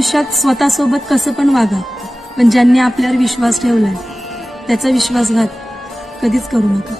आयुष्यात स्वतःसोबत कसं पण वागा, पण ज्यांनी आपल्यावर विश्वास ठेवलाय त्याचा विश्वासघात कधीच करू नका.